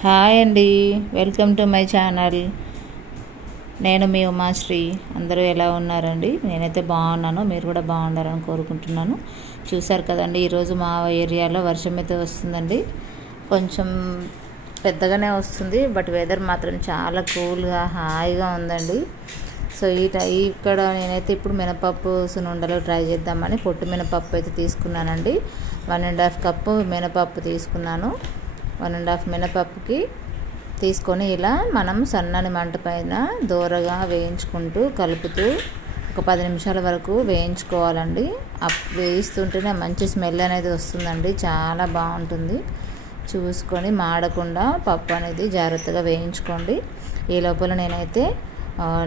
Hi అండి, welcome to my channel. నేను మీ ఉమాశ్రీ. అందరూ ఎలా ఉన్నారండి? నేనైతే బాగున్నాను, మీరు కూడా బాగుండాలని కోరుకుంటున్నాను. చూసారు కదండి, ఈరోజు మా ఏరియాలో వర్షం అయితే వస్తుందండి. కొంచెం పెద్దగానే వస్తుంది, బట్ వెదర్ మాత్రం చాలా కూల్గా హాయిగా ఉందండి. సో ఇక్కడ నేనైతే ఇప్పుడు మినపప్పు సున్నుండలు ట్రై చేద్దామని పొట్టు మినపప్పు అయితే తీసుకున్నానండి. 1.5 కప్పు మినపప్పు తీసుకున్నాను. 1.5 మినపప్పుకి తీసుకొని ఇలా మనం సన్నని మంట పైన దూరగా వేయించుకుంటూ కలుపుతూ ఒక 10 నిమిషాల వరకు వేయించుకోవాలండి. వేయిస్తుంటేనే మంచి స్మెల్ అనేది వస్తుందండి, చాలా బాగుంటుంది. చూసుకొని మాడకుండా పప్పు అనేది జాగ్రత్తగా వేయించుకోండి. ఈ లోపల నేనైతే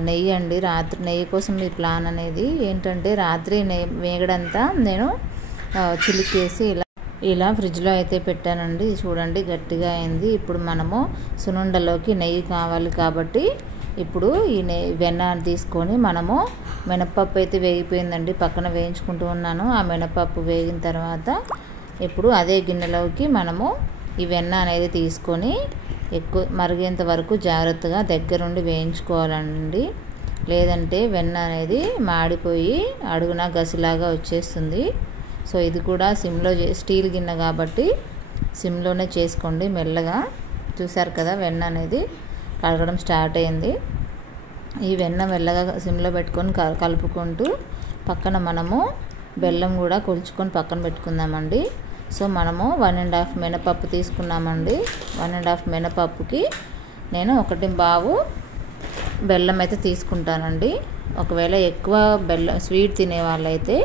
నెయ్యి అండి, రాత్రి నెయ్యి కోసం ఈ ప్లాన్ అనేది ఏంటంటే, రాత్రి వేగడంతా నేను చిలికేసి ఇలా ఫ్రిడ్జ్లో అయితే పెట్టానండి. చూడండి, గట్టిగా అయింది. ఇప్పుడు మనము సున్నుండలోకి నెయ్యి కావాలి కాబట్టి ఇప్పుడు ఈ వెన్న తీసుకొని మనము మినపప్పు అయితే వేగిపోయిందండి, పక్కన వేయించుకుంటూ ఉన్నాను. ఆ మినపప్పు వేగిన తర్వాత ఇప్పుడు అదే గిన్నెలోకి మనము ఈ వెన్న అనేది తీసుకొని ఎక్కువ మరిగేంత వరకు జాగ్రత్తగా దగ్గరుండి వేయించుకోవాలండి. లేదంటే వెన్న అనేది మాడిపోయి అడుగున గసిలాగా వచ్చేస్తుంది. సో ఇది కూడా సిమ్లో స్టీల్ గిన్నె కాబట్టి సిమ్లోనే చేసుకోండి మెల్లగా. చూసారు కదా, వెన్న అనేది కలగడం స్టార్ట్ అయింది. ఈ వెన్న మెల్లగా సిమ్లో పెట్టుకొని కలుపుకుంటూ పక్కన మనము బెల్లం కూడా కొలుచుకొని పక్కన పెట్టుకుందామండి. సో మనము 1.5 మినపప్పు తీసుకున్నామండి. 1.5 మినపప్పుకి నేను 1.5 బెల్లం అయితే తీసుకుంటానండి. ఒకవేళ ఎక్కువ బెల్లం స్వీట్ తినే వాళ్ళైతే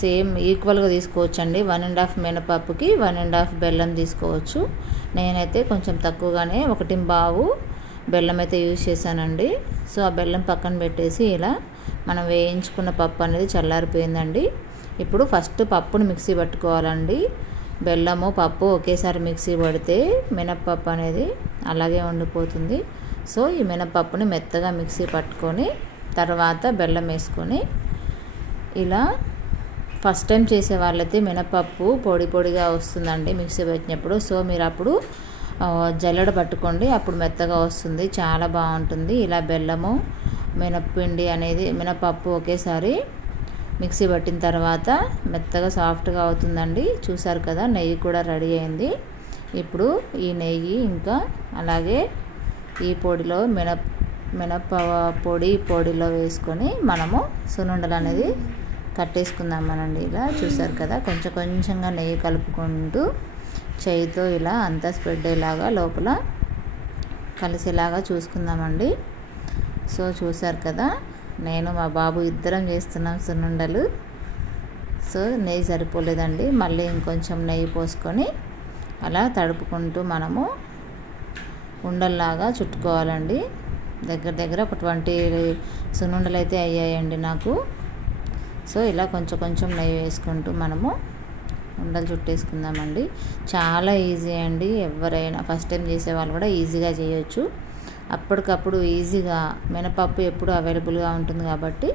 సేమ్ ఈక్వల్గా తీసుకోవచ్చండి. 1.5 మినపప్పుకి 1.5 బెల్లం తీసుకోవచ్చు. నేనైతే కొంచెం తక్కువగానే 1.5 బెల్లం అయితే యూజ్ చేశానండి. సో ఆ బెల్లం పక్కన పెట్టేసి ఇలా మనం వేయించుకున్న పప్పు అనేది చల్లారిపోయిందండి. ఇప్పుడు ఫస్ట్ పప్పును మిక్సీ పట్టుకోవాలండి. బెల్లము పప్పు ఒకేసారి మిక్సీ పడితే మినపప్పు అనేది అలాగే ఉండిపోతుంది. సో ఈ మినపప్పుని మెత్తగా మిక్సీ పట్టుకొని తర్వాత బెల్లం వేసుకొని ఇలా ఫస్ట్ టైం చేసే వాళ్ళైతే మినపప్పు పొడి పొడిగా వస్తుందండి మిక్సీ పెట్టినప్పుడు. సో మీరు అప్పుడు జల్లెడ పట్టుకోండి, అప్పుడు మెత్తగా వస్తుంది, చాలా బాగుంటుంది. ఇలా బెల్లము మినప్పిండి అనేది మినపప్పు ఒకేసారి మిక్సీ పట్టిన తర్వాత మెత్తగా సాఫ్ట్గా అవుతుందండి. చూసారు కదా, నెయ్యి కూడా రెడీ అయింది. ఇప్పుడు ఈ నెయ్యి ఇంకా అలాగే ఈ పొడిలో పొడిలో వేసుకొని మనము సున్నుండలు అనేది కట్టేసుకుందామనండి. ఇలా చూసారు కదా, కొంచెం కొంచెంగా నెయ్యి కలుపుకుంటూ చేయితో ఇలా అంతా స్ప్రెడ్ అయ్యేలాగా లోపల కలిసేలాగా చూసుకుందామండి. సో చూసారు కదా, నేను మా బాబు ఇద్దరం చేస్తున్నాం సున్నుండలు. సో నెయ్యి సరిపోలేదండి, మళ్ళీ ఇంకొంచెం నెయ్యి పోసుకొని అలా తడుపుకుంటూ మనము ఉండల్లాగా చుట్టుకోవాలండి. దగ్గర ఒక 20 సున్నుండలు అయితే అయ్యాయండి నాకు. సో ఇలా కొంచెం కొంచెం నెయ్యి వేసుకుంటూ మనము ఉండలు చుట్టేసుకుందామండి. చాలా ఈజీ అండి, ఎవరైనా ఫస్ట్ టైం చేసే వాళ్ళు కూడా ఈజీగా చేయొచ్చు. అప్పటికప్పుడు ఈజీగా మినపప్పు ఎప్పుడు అవైలబుల్గా ఉంటుంది కాబట్టి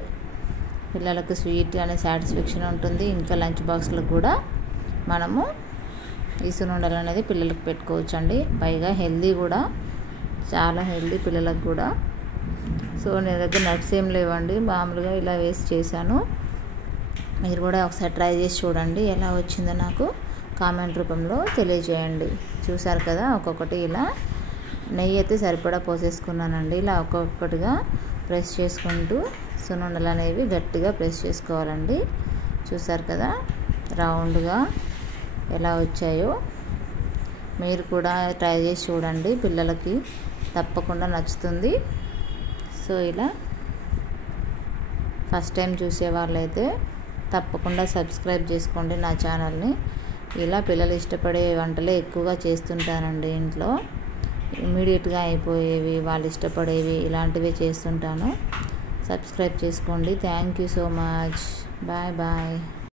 పిల్లలకు స్వీట్ అనే సాటిస్ఫాక్షన్ ఉంటుంది. ఇంకా లంచ్ బాక్స్లకు కూడా మనము ఈ సున్నుండలు అనేది పిల్లలకు పెట్టుకోవచ్చు అండి. పైగా హెల్దీ కూడా, చాలా హెల్దీ పిల్లలకు కూడా. సో నేను దగ్గర నట్స్ ఏం లేవండి, మామూలుగా ఇలా వేసి చేశాను. మీరు కూడా ఒకసారి ట్రై చేసి చూడండి, ఎలా వచ్చిందో నాకు కామెంట్ రూపంలో తెలియజేయండి. చూసారు కదా, ఒక్కొక్కటి ఇలా నెయ్యి అయితే సరిపడా పోసేసుకున్నానండి. ఇలా ఒక్కొక్కటిగా ప్రెస్ చేసుకుంటూ సున్నుండలు అనేవి గట్టిగా ప్రెస్ చేసుకోవాలండి. చూసారు కదా, రౌండ్గా ఎలా వచ్చాయో. మీరు కూడా ట్రై చేసి చూడండి, పిల్లలకి తప్పకుండా నచ్చుతుంది. సో ఇలా ఫస్ట్ టైం చూసే వాళ్ళైతే తప్పకుండా సబ్స్క్రైబ్ చేసుకోండి నా ఛానల్ని. ఇలా పిల్లలు ఇష్టపడే వంటలే ఎక్కువగా చేస్తుంటానండి ఇంట్లో. ఇమీడియట్గా అయిపోయేవి, వాళ్ళు ఇష్టపడేవి ఇలాంటివే చేస్తుంటాను. సబ్స్క్రైబ్ చేసుకోండి. Thank you so much. Bye bye.